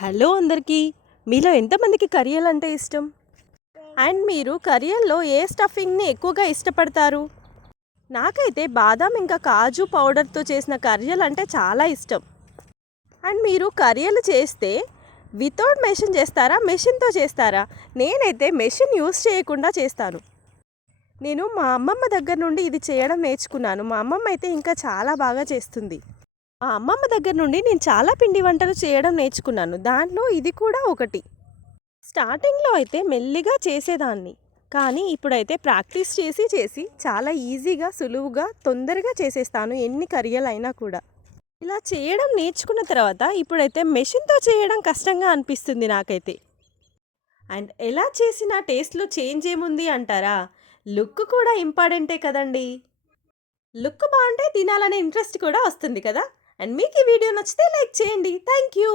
Hello అందరికీ. మీలో ఎంతమందికి కరియలు అంటే ఇష్టం? అండ్ మీరు కరియల్లో ఏ స్టఫింగ్ని ఎక్కువగా ఇష్టపడతారు? నాకైతే బాదాం ఇంకా కాజు పౌడర్తో చేసిన కరియలు అంటే చాలా ఇష్టం. అండ్ మీరు కరియలు చేస్తే వితౌట్ మెషిన్ చేస్తారా, మెషిన్తో చేస్తారా? నేనైతే మెషిన్ యూస్ చేయకుండా చేస్తాను. నేను మా అమ్మమ్మ దగ్గర నుండి ఇది చేయడం నేర్చుకున్నాను. మా అమ్మమ్మ అయితే ఇంకా చాలా బాగా చేస్తుంది. మా అమ్మమ్మ దగ్గర నుండి నేను చాలా పిండి వంటలు చేయడం నేర్చుకున్నాను. దాంట్లో ఇది కూడా ఒకటి. స్టార్టింగ్లో అయితే మెల్లిగా చేసేదాన్ని, కానీ ఇప్పుడైతే ప్రాక్టీస్ చేసి చేసి చాలా ఈజీగా, సులువుగా, తొందరగా చేసేస్తాను ఎన్ని కర్రీలైనా కూడా. ఇలా చేయడం నేర్చుకున్న తర్వాత ఇప్పుడైతే మెషిన్తో చేయడం కష్టంగా అనిపిస్తుంది నాకైతే. అండ్ ఎలా చేసిన టేస్ట్లో చేంజ్ ఏముంది అంటారా? లుక్ కూడా ఇంపార్టెంటే కదండి. లుక్ బాగుంటే తినాలనే ఇంట్రెస్ట్ కూడా వస్తుంది కదా. అండ్ మీకు ఈ వీడియో నచ్చితే లైక్ చేయండి. Thank you.